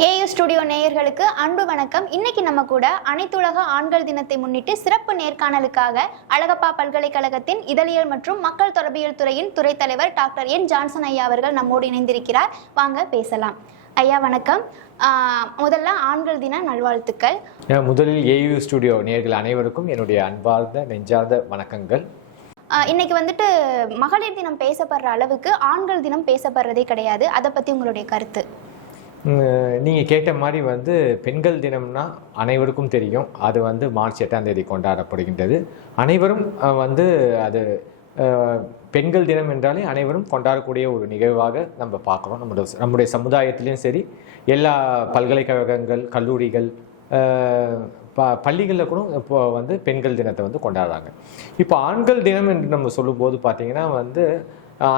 AU studio நேயர்களுக்கு அன்பு வணக்கம். இன்னைக்கு நம்ம கூட அனைத்துலக ஆண்கள் தினத்தை முன்னிட்டு சிறப்பு நேர்காணலுக்காக அழகப்பா பல்கலைக்கழகத்தின் இதழியல் மற்றும் மக்கள் தொடர்பியல் துறையின் துறை தலைவர் டாக்டர் என் ஜான்சன் ஐயா அவர்கள் நம்மோடு இணைந்திருக்கிறார். வாங்க பேசலாம். ஐயா வணக்கம். முதல்ல ஆண்கள் தின நல்வாழ்த்துக்கள். முதலில் ஏயு ஸ்டுடியோ நேயர்கள் அனைவருக்கும் என்னுடைய அன்பார்ந்த நெஞ்சார்ந்த வணக்கங்கள். இன்னைக்கு வந்துட்டு மகளிர் தினம் பேசப்படுற அளவுக்கு ஆண்கள் தினம் பேசப்படுறதே கிடையாது. அதை பத்தி உங்களுடைய கருத்து? நீங்கள் கேட்ட மாதிரி வந்து பெண்கள் தினம்னா அனைவருக்கும் தெரியும். அது வந்து மார்ச் எட்டாம் தேதி கொண்டாடப்படுகின்றது. அனைவரும் வந்து அது பெண்கள் தினம் என்றாலே அனைவரும் கொண்டாடக்கூடிய ஒரு நிகழ்வாக நம்ம பார்க்குறோம். நம்முடைய நம்முடைய சமுதாயத்திலையும் சரி எல்லா பல்கலைக்கழகங்கள் கல்லூரிகள் ப பள்ளிகளில் கூட இப்போ வந்து பெண்கள் தினத்தை வந்து கொண்டாடுறாங்க. இப்போ ஆண்கள் தினம் என்று நம்ம சொல்லும்போது பார்த்தீங்கன்னா வந்து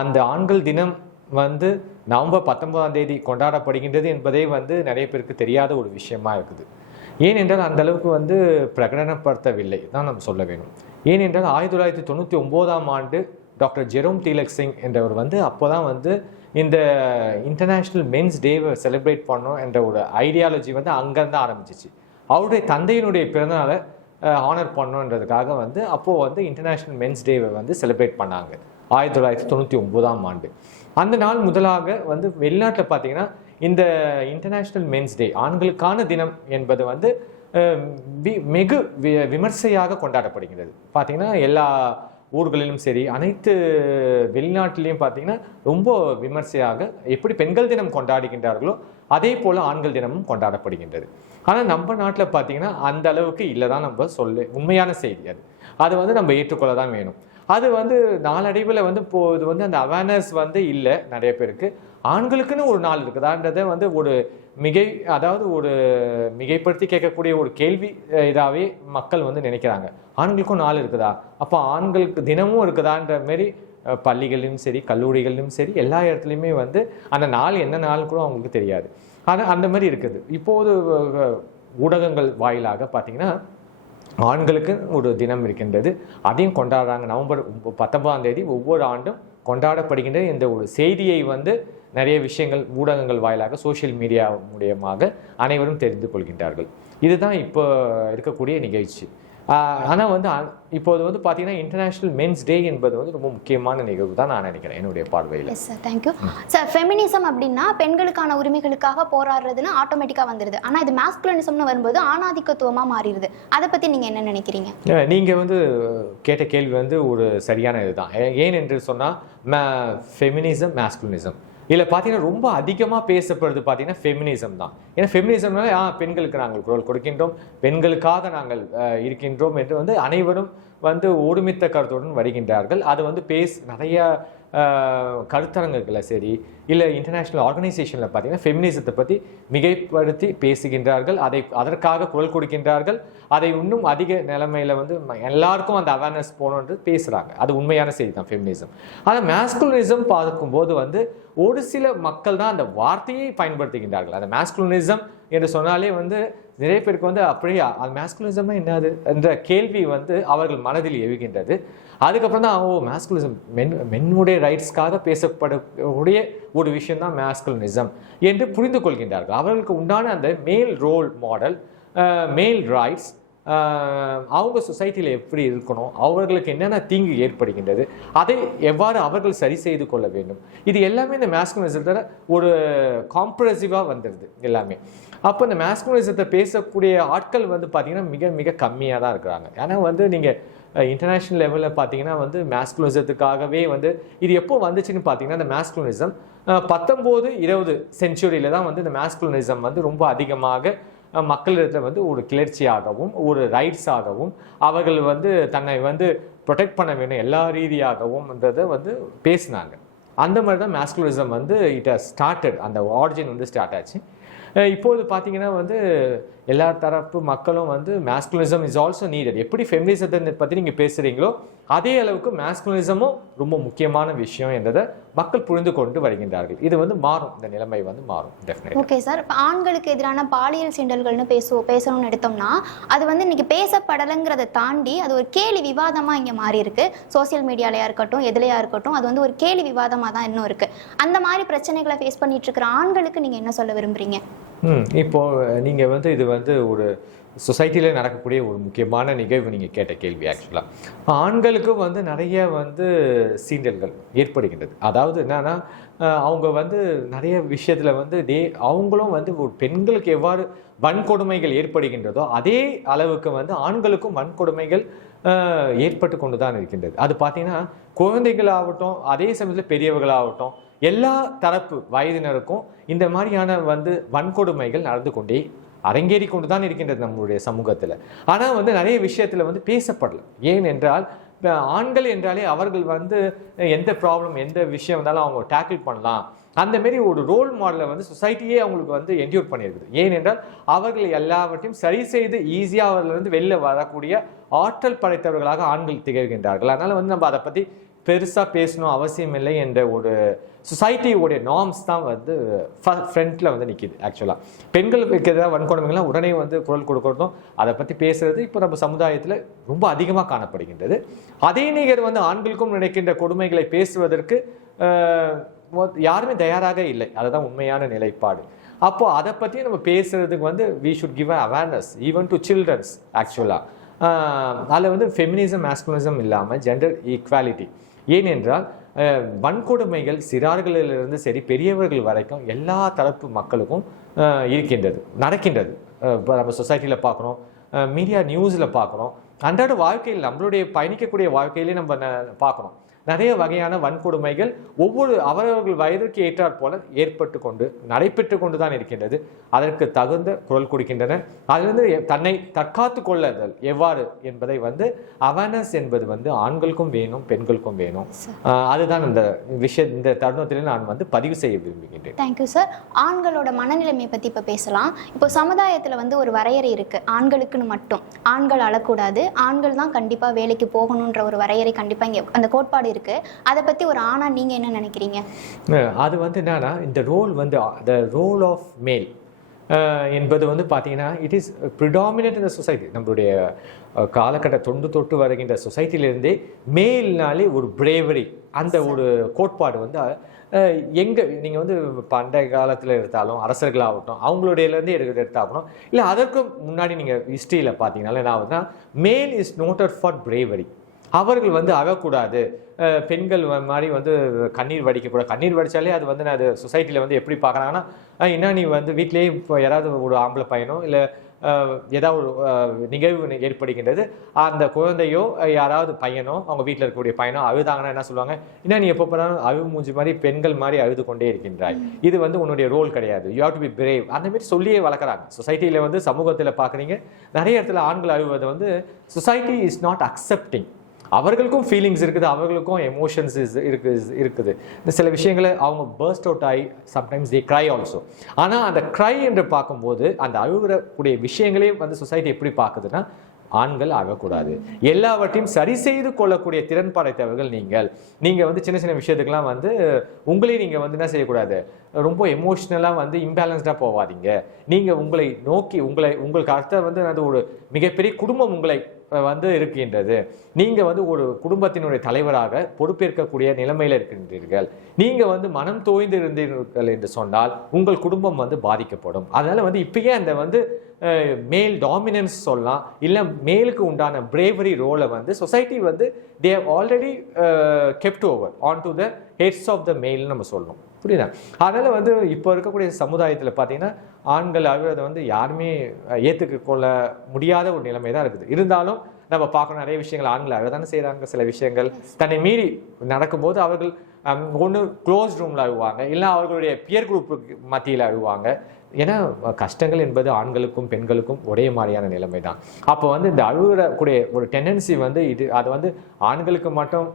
அந்த ஆண்கள் தினம் வந்து நவம்பர் பத்தொன்பதாம் தேதி கொண்டாடப்படுகின்றது என்பதே வந்து நிறைய பேருக்கு தெரியாத ஒரு விஷயமா இருக்குது. ஏனென்றால் அந்த அளவுக்கு வந்து பிரகடனப்படுத்தவில்லை தான் நம்ம சொல்ல வேணும். ஏனென்றால் ஆயிரத்தி தொள்ளாயிரத்தி தொண்ணூற்றி ஒம்போதாம் ஆண்டு டாக்டர் ஜெரோம் தீலக் சிங் என்றவர் வந்து அப்போ தான் வந்து இந்த இன்டர்நேஷ்னல் மென்ஸ் டேவை செலிப்ரேட் பண்ணோம் என்ற ஒரு ஐடியாலஜி வந்து அங்கேருந்து ஆரம்பிச்சிச்சு. அவருடைய தந்தையினுடைய பிறந்தநாளை ஆனர் பண்ணோன்றதுக்காக வந்து அப்போது வந்து இன்டர்நேஷ்னல் மென்ஸ் டேவை வந்து செலிப்ரேட் பண்ணாங்க. ஆயிரத்தி தொள்ளாயிரத்தி தொண்ணூற்றி ஒம்போதாம் ஆண்டு. அந்த நாள் முதலாக வந்து வெளிநாட்டில் பார்த்தீங்கன்னா இந்த இன்டர்நேஷ்னல் மென்ஸ் டே ஆண்களுக்கான தினம் என்பது வந்து வி- வெகு வி- விமர்சையாக கொண்டாடப்படுகிறது. பார்த்தீங்கன்னா எல்லா ஊர்களிலும் சரி அனைத்து வெளிநாட்டிலையும் பார்த்தீங்கன்னா ரொம்ப விமர்சையாக எப்படி பெண்கள் தினம் கொண்டாடுகின்றார்களோ அதே போல் ஆண்கள் தினமும் கொண்டாடப்படுகின்றது. ஆனால் நம்ம நாட்டில் பார்த்தீங்கன்னா அந்த அளவுக்கு இல்லை தான் நம்ம சொல்ல உண்மையான செய்தி அது. அது வந்து நம்ம ஏற்றுக்கொள்ள தான் வேணும். அது வந்து நாளடைவில் வந்து இப்போ இது வந்து அந்த அவேர்னஸ் வந்து இல்லை நிறைய பேருக்கு. ஆண்களுக்குன்னு ஒரு நாள் இருக்குதான்றதை வந்து ஒரு மிகை அதாவது ஒரு மிகைப்படுத்தி கேட்கக்கூடிய ஒரு கேள்வி இதாகவே மக்கள் வந்து நினைக்கிறாங்க. ஆண்களுக்கும் நாள் இருக்குதா? அப்போ ஆண்களுக்கு தினமும் இருக்குதான்ற மாரி பள்ளிகளிலும் சரி கல்லூரிகளிலும் சரி எல்லா இடத்துலையுமே வந்து அந்த நாள் என்ன நாள் கூட அவங்களுக்கு தெரியாது. ஆனால் அந்த மாதிரி இருக்குது. இப்போது ஊடகங்கள் வாயிலாக பார்த்தீங்கன்னா ஆண்களுக்கு ஒரு தினம் இருக்கின்றது. அதையும் கொண்டாடுறாங்க. நவம்பர் பத்தொன்பதாம் தேதி ஒவ்வொரு ஆண்டும் கொண்டாடப்படுகின்ற இந்த ஒரு செய்தியை வந்து நிறைய விஷயங்கள் ஊடகங்கள் வாயிலாக சோஷியல் மீடியா மூலியமாக அனைவரும் தெரிந்து கொள்கின்றார்கள். இதுதான் இப்போ இருக்கக்கூடிய நிகழ்ச்சி. ஆனால் வந்து இப்போது வந்து பார்த்தீங்கன்னா இன்டர்நேஷ்னல் மென்ஸ் டே என்பது வந்து ரொம்ப முக்கியமான நிகழ்வு தான் நான் நினைக்கிறேன் என்னுடைய பார்வையில். சார் தேங்க்யூ சார் ஃபெமினிசம் அப்படின்னா பெண்களுக்கான உரிமைகளுக்காக போராடுறதுன்னு ஆட்டோமேட்டிக்காக வந்துடுது ஆனால் இது மாஸ்குலனிசம்னு வரும்போது ஆணாதிக்கத்துவமாக மாறிடுது. அதை பற்றி நீங்கள் என்ன நினைக்கிறீங்க? அஹ் நீங்க வந்து கேட்ட கேள்வி வந்து ஒரு சரியான இதுதான். ஏன் என்று சொன்னால் ஃபெமினிசம் மேஸ்குலினிசம் இதில் பார்த்தீங்கன்னா ரொம்ப அதிகமாக பேசப்படுறது பார்த்தீங்கன்னா ஃபெமினிசம் தான். ஏன்னா ஃபெமினிசம்னாலே ஆ பெண்களுக்கு நாங்கள் குரல் கொடுக்கின்றோம். பெண்களுக்காக நாங்கள் அஹ், இருக்கின்றோம் என்று வந்து அனைவரும் வந்து ஒருமித்த கருத்துடன் வருகின்றார்கள். அது வந்து பேஸ் நிறைய கருத்தரங்குகளில் சரி இல்லை இன்டர்நேஷ்னல் ஆர்கனைசேஷனில் பார்த்தீங்கன்னா ஃபெமினிசத்தை பற்றி மிகைப்படுத்தி பேசுகின்றார்கள். அதை அதற்காக குரல் கொடுக்கின்றார்கள். அதை இன்னும் அதிக நிலைமையில் வந்து எல்லாருக்கும் அந்த அவேர்னஸ் போகணுன்றது பேசுகிறாங்க அது உண்மையான செய்தி தான் ஃபெமினிசம் ஆனால் மேஸ்குலனிசம் பார்க்கும்போது வந்து ஒரு சில மக்கள் தான் அந்த வார்த்தையை பயன்படுத்துகின்றார்கள். அந்த மேஸ்குலனிசம் என்று சொன்னாலே வந்து நிறைய பேருக்கு வந்து அப்படியே அது மேஸ்குலிசம்னா என்னது? என்ற கேள்வி வந்து அவர்கள் மனதில் எழுகின்றது. அதுக்கப்புறம் தான் ஓ மேஸ்குலிசம் மென் மென்னுடைய ரைட்ஸ்க்காக பேசப்படக்கூடிய ஒரு விஷயம்தான் மேஸ்குலினிசம் என்று புரிந்து கொள்கின்றார்கள். அவர்களுக்கு உண்டான அந்த மேல் ரோல் மாடல் மேல் ரைட்ஸ் அவங்க சொசைட்டியில் எப்படி இருக்கணும் அவர்களுக்கு என்னென்ன தீங்கு ஏற்படுகின்றது அதை எவ்வாறு அவர்கள் சரி செய்து கொள்ள வேண்டும். இது எல்லாமே இந்த மேஸ்குனிசத்தில் ஒரு காம்ப்ரசிவாக வந்துடுது எல்லாமே. அப்போ இந்த மேஸ்குனிசத்தை பேசக்கூடிய ஆட்கள் வந்து பார்த்திங்கன்னா மிக மிக கம்மியாக தான் இருக்கிறாங்க. ஏன்னா வந்து நீங்கள் இன்டர்நேஷ்னல் லெவலில் பார்த்தீங்கன்னா வந்து மேஸ்குலிசத்துக்காகவே வந்து இது எப்போ வந்துச்சுன்னு பார்த்தீங்கன்னா இந்த மேஸ்குலிசம் பத்தொம்போது இருபது செஞ்சுரியில் தான் வந்து இந்த மேஸ்குலிசம் வந்து ரொம்ப அதிகமாக மக்களிடத்தில் வந்து ஒரு கிளர்ச்சியாகவும் ஒரு ரைட்ஸாகவும் அவர்கள் வந்து தன்னை வந்து ப்ரொடெக்ட் பண்ண வேணும் எல்லா ரீதியாகவும்ன்றதை வந்து பேசினாங்க. அந்த மாதிரி தான் மேஸ்குலிசம் வந்து இட் ஸ்டார்டட் அந்த ஆரிஜின் வந்து ஸ்டார்ட் ஆச்சு. இப்போது பார்த்தீங்கன்னா வந்து எல்லா தரப்பு மக்களும் வந்து மேஸ்குலிசம் இஸ் ஆல்சோ நீடட் எப்படி ஃபெமினிசத்தை பற்றி நீங்கள் பேசுகிறீங்களோ அதே அளவுக்கு மேஸ்குலிசமும் ரொம்ப முக்கியமான விஷயம் என்றதை மக்கள் புரிந்து கொண்டு வருகின்றார்கள். இது வந்து மாறும். இந்த நிலைமை வந்து மாறும். டெஃபினெட் ஓகே சார் இப்போ ஆண்களுக்கு எதிரான பாலியல் சிண்டல்கள்னு பேசுவோம் பேசணும்னு எடுத்தோம்னா அது வந்து இன்னைக்கு பேசப்படலைங்கிறத தாண்டி அது ஒரு கேலி விவாதமாக இங்கே மாறி இருக்கு. சோசியல் மீடியாலையா இருக்கட்டும் எதுலையா இருக்கட்டும் அது வந்து ஒரு கேலி விவாதமாக தான் இன்னும் இருக்கு. அந்த மாதிரி பிரச்சனைகளை ஃபேஸ் பண்ணிட்டு இருக்கிற ஆண்களுக்கு நீங்கள் என்ன சொல்ல விரும்புறீங்க? ம் இப்போ நீங்கள் வந்து இது வந்து ஒரு சொசைட்டியில் நடக்கக்கூடிய ஒரு முக்கியமான நிகழ்வு நீங்கள் கேட்ட கேள்வி ஆக்சுவலாக ஆண்களுக்கும் வந்து நிறைய வந்து சீண்டல்கள் ஏற்படுகின்றது. அதாவது என்னன்னா அவங்க வந்து நிறைய விஷயத்தில் வந்து டே அவங்களும் வந்து ஒரு பெண்களுக்கு எவ்வாறு வன்கொடுமைகள் ஏற்படுகின்றதோ அதே அளவுக்கு வந்து ஆண்களுக்கும் வன்கொடுமைகள் ஏற்பட்டு கொண்டு தான் இருக்கின்றது. அது பார்த்தீங்கன்னா குழந்தைகளாகட்டும் அதே சமயத்தில் பெரியவர்களாகட்டும் எல்லா தரப்பு வயதினருக்கும் இந்த மாதிரியான வந்து வன்கொடுமைகள் நடந்து கொண்டே அரங்கேறி கொண்டு தான் இருக்கின்றது நம்மளுடைய சமூகத்தில். ஆனால் வந்து நிறைய விஷயத்தில் வந்து பேசப்படல. ஏன் என்றால் ஆண்கள் என்றாலே அவர்கள் வந்து எந்த ப்ராப்ளம் எந்த விஷயம் வந்தாலும் அவங்க டேக்கிள் பண்ணலாம். அந்த மாரி ஒரு ரோல் மாடலை வந்து சொசைட்டியே அவங்களுக்கு வந்து என்டியூர் பண்ணியிருக்குது ஏனென்றால் அவர்கள் எல்லாவற்றையும் சரி செய்து ஈஸியாக அவர்களிருந்து வெளில வரக்கூடிய ஆற்றல் படைத்தவர்களாக ஆண்கள் திகழ்கின்றார்கள். அதனால் வந்து நம்ம அதை பற்றி பெருசாக பேசணும் அவசியம் இல்லை என்ற ஒரு சொசைட்டியோடைய நார்ம்ஸ் தான் வந்து ஃப்ரண்ட்டில் வந்து நிற்கிது ஆக்சுவலாக பெண்களுக்கு எதாவது வன்கொடுமைகள்லாம் உடனே வந்து குரல் கொடுக்கறதும் அதை பற்றி பேசுறது இப்போ நம்ம சமுதாயத்தில் ரொம்ப அதிகமாக காணப்படுகின்றது. அதே நிகர் வந்து ஆண்களுக்கும் நினைக்கின்ற கொடுமைகளை பேசுவதற்கு யாருமே தயாராக இல்லை. அதுதான் உண்மையான நிலைப்பாடு. அப்போ அதை பற்றி நம்ம பேசுறதுக்கு வந்து we should give a awareness even to childrens ஆக்சுவலாக அதில் வந்து ஃபெமினிசம் மேஸ்குலிசம் இல்லாமல் ஜெண்டர் ஈக்வாலிட்டி ஏனென்றால் வன்கொடுமைகள் சிறார்களிலிருந்து சரி பெரியவர்கள் வரைக்கும் எல்லா தரப்பு மக்களுக்கும் இருக்கின்றது நடக்கின்றது. இப்போ நம்ம சொசைட்டியில் பார்க்குறோம் மீடியா நியூஸில் பார்க்குறோம் அன்றாட வாழ்க்கையில் நம்மளுடைய பயணிக்கக்கூடிய வாழ்க்கையிலே நம்ம பார்க்குறோம் நிறைய வகையான வன்கொடுமைகள் ஒவ்வொரு அவரவர்கள் வயதிற்கு ஏற்றாற் போல ஏற்பட்டு கொண்டு நடைபெற்று கொண்டு தான் இருக்கின்றது. அதற்கு தகுந்த குரல் கொடுக்கின்றன அதிலிருந்து தன்னை தற்காத்து கொள்ளுதல் எவ்வாறு என்பதை வந்து அவேர்னஸ் என்பது வந்து ஆண்களுக்கும் வேணும் பெண்களுக்கும் வேணும். அதுதான் இந்த விஷய இந்த தருணத்தில் நான் வந்து பதிவு செய்ய விரும்புகின்றேன். தேங்க்யூ சார் ஆண்களோட மனநிலைமை பற்றி இப்போ பேசலாம். இப்போ சமுதாயத்தில் வந்து ஒரு வரையறை இருக்குது ஆண்களுக்குன்னு மட்டும். ஆண்கள் அழக்கூடாது. ஆண்கள் தான் கண்டிப்பாக வேலைக்கு போகணுன்ற ஒரு வரையறை கண்டிப்பாக இங்கே அந்த கோட்பாடு இருக்குது அதை பற்றி ஒரு ஆணா நீங்கள் என்ன நினைக்கிறீங்க? அது வந்து என்னன்னா இந்த ரோல் வந்து த ரோல் ஆஃப் மேல் என்பது வந்து பார்த்தீங்கன்னா இட் இஸ் ப்ரிடாமினட் இந்த சொசைட்டி நம்மளுடைய காலகட்ட தொண்டு தொட்டு வருகின்ற சொசைட்டிலிருந்தே மேல்னாலே ஒரு பிரேவரி அந்த ஒரு கோட்பாடு வந்து எங்க நீங்கள் வந்து பண்டைய காலத்தில் எடுத்தாலும் அரசர்களாகட்டும் அவங்களுடையிலேருந்து எடுக்க எடுத்தாகணும் இல்லை அதற்கு முன்னாடி நீங்கள் ஹிஸ்ட்ரியில் பார்த்தீங்கன்னா என்ன ஆகுதுன்னா மேல் இஸ் நோட்டட் ஃபார் பிரேவரி அவர்கள் வந்து அழக்கூடாது அஹ் பெண்கள் மாதிரி வந்து கண்ணீர் வடிக்கக்கூடாது. கண்ணீர் வடிச்சாலே அது வந்து அது சொசைட்டியில் வந்து எப்படி பார்க்குறாங்கன்னா என்ன நீ வந்து வீட்டிலேயே இப்போ யாராவது ஒரு ஆம்பளை பையனோ இல்லை ஏதாவது ஒரு நிகழ்வு ஏற்படுகின்றது அந்த குழந்தையோ யாராவது பையனோ அவங்க வீட்டில் இருக்கக்கூடிய பையனோ அழுதாங்கன்னா என்ன சொல்லுவாங்க? என்ன நீ எப்போ போனாலும் அழு மூஞ்சி மாதிரி பெண்கள் மாதிரி அழுது கொண்டே இருக்கின்றாய். இது வந்து உன்னுடைய ரோல் கிடையாது. You have to be brave அந்த மாதிரி சொல்லியே வளர்க்குறாங்க. சொசைட்டியில் வந்து சமூகத்தில் பார்க்குறீங்க. நிறைய இடத்துல ஆண்கள் அழுவது வந்து சொசைட்டி இஸ் நாட் அக்செப்டிங் அவர்களுக்கும் ஃபீலிங்ஸ் இருக்குது அவர்களுக்கும் எமோஷன்ஸ் இஸ் இருக்கு இருக்குது. இந்த சில விஷயங்களை அவங்க பர்ஸ்ட் அவுட் ஆகி சம்டைம்ஸ் தே க்ரை ஆல்சோ ஆனால் அந்த க்ரை என்று பார்க்கும்போது அந்த அழுகிறக்கூடிய விஷயங்களே வந்து சொசைட்டி எப்படி பார்க்குதுன்னா ஆண்கள் ஆகக்கூடாது. எல்லாவற்றையும் சரி செய்து கொள்ளக்கூடிய திறன் படைத்தவர்கள் நீங்கள். நீங்கள் வந்து சின்ன சின்ன விஷயத்துக்கெல்லாம் வந்து உங்களே நீங்கள் வந்து என்ன செய்யக்கூடாது? ரொம்ப எமோஷ்னலாக வந்து இம்பேலன்ஸ்டாக போவாதீங்க. நீங்கள் உங்களை நோக்கி உங்களை உங்களுக்கு அடுத்த வந்து அது ஒரு மிகப்பெரிய குடும்பம் உங்களை வந்து இருக்கின்றது. நீங்கள் வந்து ஒரு குடும்பத்தினுடைய தலைவராக பொறுப்பேற்கக்கூடிய நிலைமையில் இருக்கின்றீர்கள். நீங்கள் வந்து மனம் தோய்ந்து இருந்தீர்கள் என்று சொன்னால் உங்கள் குடும்பம் வந்து பாதிக்கப்படும். அதனால வந்து இப்பயே அந்த வந்து மேல் டாமினன்ஸ் சொல்லலாம். இல்லை மேலுக்கு உண்டான பிரேவரி ரோலை வந்து சொசைட்டி வந்து they have already kept over on to the heads of the மேல்னு நம்ம சொல்லணும். புரியுதா? அதனால வந்து இப்போ இருக்கக்கூடிய சமுதாயத்தில் பார்த்தீங்கன்னா ஆண்கள் அழுகிறத வந்து யாருமே ஏத்துக்க கொள்ள முடியாத ஒரு நிலைமை தான் இருக்குது. இருந்தாலும் நம்ம பார்க்கணும் நிறைய விஷயங்கள் ஆண்கள் அழதானே செய்கிறாங்க சில விஷயங்கள் தன்னை மீறி நடக்கும்போது அவர்கள் ஒன்று க்ளோஸ் ரூமில் அழுவாங்க இல்லை அவர்களுடைய பியர் குரூப்புக்கு மத்தியில் அழுவாங்க. ஏன்னா கஷ்டங்கள் என்பது ஆண்களுக்கும் பெண்களுக்கும் ஒரே மாதிரியான நிலைமை தான் அப்போ வந்து இந்த அழுகக்கூடிய ஒரு டெண்டன்சி வந்து இது அது வந்து ஆண்களுக்கு மட்டும்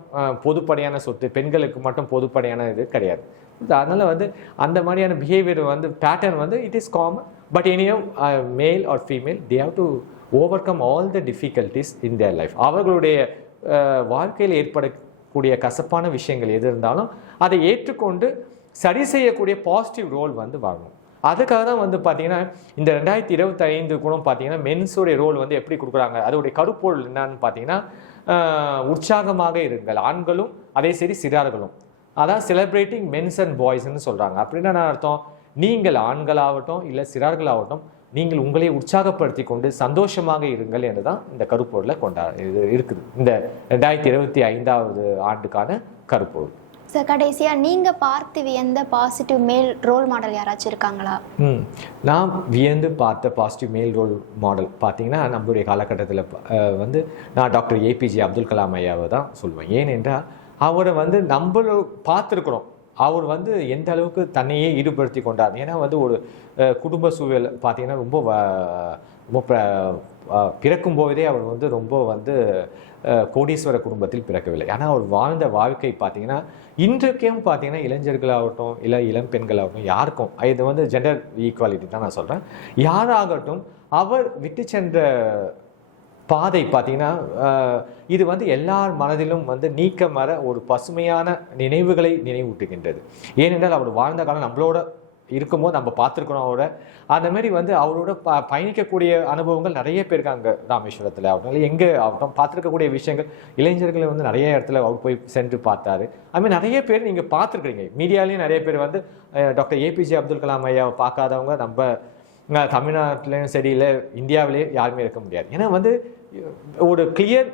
பொதுப்படையான சொத்து பெண்களுக்கு மட்டும் பொதுப்படையான இது கிடையாது. அதனால் வந்து அந்த மாதிரியான பிஹேவியர் வந்து பேட்டர்ன் வந்து it is common but any male or female they have to overcome all the difficulties in their life அவர்களுடைய uh, வாழ்க்கையில் ஏற்படக்கூடிய கசப்பான விஷயங்கள் எது இருந்தாலும் அதை ஏற்றுக்கொண்டு சரி செய்யக்கூடிய பாசிட்டிவ் ரோல் வந்து வாங்கணும். அதுக்காக தான் வந்து பார்த்தீங்கன்னா இந்த ரெண்டாயிரத்தி இருபத்தி ஐந்து கூட பார்த்தீங்கன்னா மென்ஸோடைய ரோல் வந்து எப்படி கொடுக்குறாங்க அதோடைய கருப்பொருள் என்னன்னு பார்த்தீங்கன்னா uh, உற்சாகமாக இருங்கள். ஆண்களும் அதே சரி சிறார்களும். அதான் செலிப்ரேட்டிங் மென்ஸ் அண்ட் பாய்ஸ்னு சொல்கிறாங்க அப்படின்னா என்ன அர்த்தம்? நீங்கள் ஆண்களாகட்டும் இல்லை சிறார்களாகட்டும் நீங்கள் உங்களை உற்சாகப்படுத்தி கொண்டு சந்தோஷமாக இருங்கள் என்றுதான் இந்த கருப்பொருளில் கொண்டா இது இருக்குது. இந்த ரெண்டாயிரத்தி இருபத்தி ஐந்தாவது ஆண்டுக்கான கருப்பொருள். சார் கடைசியா நீங்க பார்த்து வியந்த பாசிட்டிவ் மேல் ரோல் மாடல் யாராச்சும் இருக்காங்களா? ம். நான் வியந்து பார்த்த பாசிட்டிவ் மேல் ரோல் மாடல் பார்த்தீங்கன்னா நம்மளுடைய காலகட்டத்தில் வந்து நான் டாக்டர் ஏபிஜே அப்துல் கலாம் ஐயாவை தான் சொல்லுவேன் ஏனென்றால் அவரை வந்து நம்மளும் பார்த்துருக்குறோம். அவர் வந்து எந்த அளவுக்கு தன்னையே ஈடுபடுத்தி கொண்டார். ஏன்னா வந்து ஒரு குடும்ப சூழல் பார்த்தீங்கன்னா ரொம்ப வ- ரொம்ப பிறக்கும் போதே அவர் வந்து ரொம்ப வந்து கோடீஸ்வர குடும்பத்தில் பிறக்கவில்லை. ஆனால் அவர் வாழ்ந்த வாழ்க்கை பார்த்தீங்கன்னா இன்றைக்கும் பார்த்தீங்கன்னா இளைஞர்களாகட்டும் இல்லை இளம் பெண்களாகட்டும் யாருக்கும் இது வந்து ஜெண்டர் ஈக்குவாலிட்டி தான் நான் சொல்கிறேன் யாராகட்டும் அவர் விட்டு சென்ற பாதை பார்த்தீங்கன்னா இது வந்து எல்லார் மனதிலும் வந்து நீக்க மற ஒரு பசுமையான நினைவுகளை நினைவூட்டுகின்றது. ஏனென்றால் அவர் வாழ்ந்த காலம் நம்மளோட இருக்கும்போது நம்ம பார்த்துருக்குறோம் அவரோட. அந்த மாதிரி வந்து அவரோட ப பயணிக்கக்கூடிய அனுபவங்கள் நிறைய பேர் இருக்காங்க. ராமேஸ்வரத்தில் ஆகட்டும் எங்கே ஆகட்டும் பார்த்துருக்கக்கூடிய விஷயங்கள் இளைஞர்களை வந்து நிறைய இடத்துல அவர் போய் சென்று பார்த்தாரு. அதுமாதிரி நிறைய பேர் நீங்கள் பார்த்துருக்குறீங்க. மீடியாலேயும் நிறைய பேர் வந்து டாக்டர் ஏபிஜே அப்துல் கலாம் ஐயாவை பார்க்காதவங்க நம்ம தமிழ்நாட்டிலையும் சரி இல்லை இந்தியாவிலேயே யாருமே இருக்க முடியாது. ஏன்னா வந்து ஒரு கிளியர்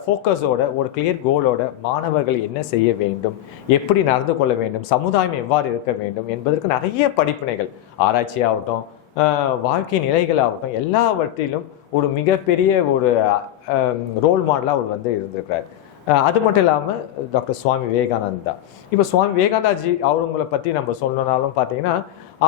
ஃபோக்கஸோட ஒரு கிளியர் கோலோட மாணவர்கள் என்ன செய்ய வேண்டும் எப்படி நடந்து கொள்ள வேண்டும் சமுதாயம் எவ்வாறு இருக்க வேண்டும் என்பதற்கு நிறைய படிப்பினைகள் ஆராய்ச்சியாகட்டும் வாழ்க்கை நிலைகளாகட்டும் எல்லாவற்றிலும் ஒரு மிகப்பெரிய ஒரு ரோல் மாடலாக அவர் வந்து இருந்திருக்கிறார். அது மட்டும் இல்லாமல் டாக்டர் சுவாமி விவேகானந்தா. இப்போ சுவாமி விவேகானந்தாஜி அவருங்களை பற்றி நம்ம சொல்லணுன்னாலும் பார்த்தீங்கன்னா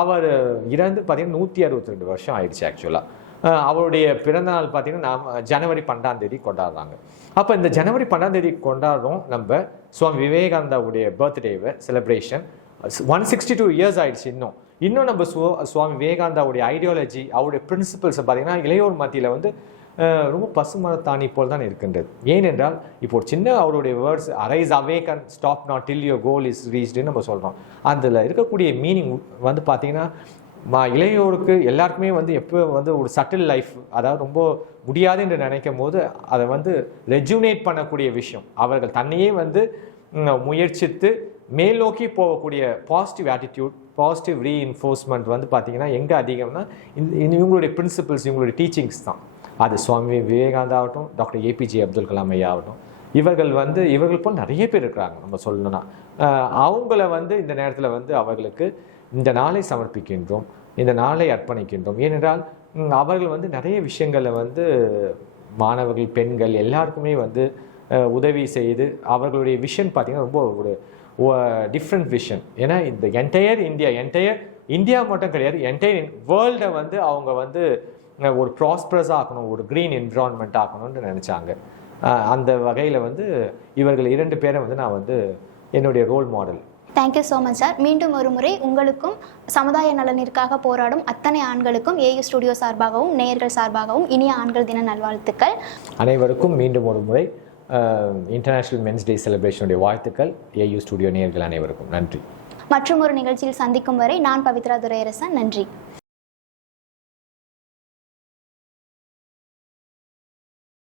அவர் இறந்து பார்த்தீங்கன்னா நூற்றி அறுபத்தி ரெண்டு வருஷம் ஆயிடுச்சு ஆக்சுவலாக அவருடைய பிறந்தநாள் பார்த்தீங்கன்னா நாம் ஜனவரி பன்னெண்டாம் தேதி கொண்டாடுறாங்க. அப்போ இந்த ஜனவரி பன்னெண்டாம் தேதி கொண்டாடுறோம் நம்ம சுவாமி விவேகானந்தாவுடைய பர்த்டேவை celebration one sixty two years ஆயிடுச்சு இன்னும். இன்னும் நம்ம சுவாமி விவேகானந்தாவுடைய ஐடியாலஜி அவருடைய பிரின்சிபல்ஸை பார்த்தீங்கன்னா இளையோர் மத்தியில் வந்து ரொம்ப பசுமரத்தாணி போல் தான் இருக்கின்றது. ஏனென்றால் இப்போ ஒரு சின்ன அவருடைய words arise awake and stop not till your goal is ரீச்டுன்னு நம்ம சொல்கிறோம் அதில் இருக்கக்கூடிய மீனிங் வந்து பார்த்தீங்கன்னா மா இளையோருக்கு எல்லாருக்குமே வந்து எப்போ வந்து ஒரு சட்டில் லைஃப் அதாவது ரொம்ப முடியாது என்று நினைக்கும் போது அதை வந்து ரெஜுனேட் பண்ணக்கூடிய விஷயம். அவர்கள் தன்னையே வந்து முயற்சித்து மேல் நோக்கி போகக்கூடிய பாசிட்டிவ் ஆட்டிடியூட் பாசிட்டிவ் ரீஇன்ஃபோர்ஸ்மெண்ட் வந்து பார்த்தீங்கன்னா எங்கே அதிகம்னா இந்த இந்த இவங்களுடைய பிரின்சிபல்ஸ் இவங்களுடைய டீச்சிங்ஸ் தான். அது சுவாமி விவேகானந்தா ஆகட்டும் டாக்டர் ஏபிஜே அப்துல் கலாம் ஐயா ஆகட்டும் இவர்கள் வந்து இவர்கள் போல் நிறைய பேர் இருக்கிறாங்க நம்ம சொல்லணும்னா. அவங்கள வந்து இந்த நேரத்தில் வந்து அவர்களுக்கு இந்த நாளை சமர்ப்பிக்கின்றோம் இந்த நாளை அர்ப்பணிக்கின்றோம். ஏனென்றால் அவர்கள் வந்து நிறைய விஷயங்களை வந்து மாணவர்கள் பெண்கள் எல்லாருக்குமே வந்து உதவி செய்து அவர்களுடைய விஷன் பார்த்திங்கன்னா ரொம்ப ஒரு டிஃப்ரெண்ட் விஷன் ஏன்னா இந்த என்டையர் இந்தியா என்டையர் இந்தியா மட்டும் கிடையாது என்டையர் வேர்ல்டை வந்து அவங்க வந்து ஒரு ப்ராஸ்பரஸாக ஆக்கணும் ஒரு க்ரீன் என்விரான்மெண்ட் ஆக்கணும்னு நினச்சாங்க. அந்த வகையில் வந்து இவர்கள் இரண்டு பேரை வந்து நான் வந்து என்னுடைய role model thank you so much sir மீண்டும் ஒரு முறை உங்களுக்கும் சமுதாய நலனிற்காக போராடும் அத்தனை ஆண்களுக்கும் ஏயு ஸ்டுடியோ சார்பாகவும் நேயர்கள் சார்பாகவும் இனிய ஆண்கள் தின நல்வாழ்த்துக்கள். அனைவருக்கும் மீண்டும் ஒரு முறை இன்டர்நேஷ்னல் மென்ஸ் டே செலிப்ரேஷனுடைய வாழ்த்துக்கள். ஏயு ஸ்டுடியோ நேயர்கள் அனைவருக்கும். நன்றி. மற்றும் ஒரு நிகழ்ச்சியில் சந்திக்கும் வரை நான் பவித்ரா துரையரசன். நன்றி.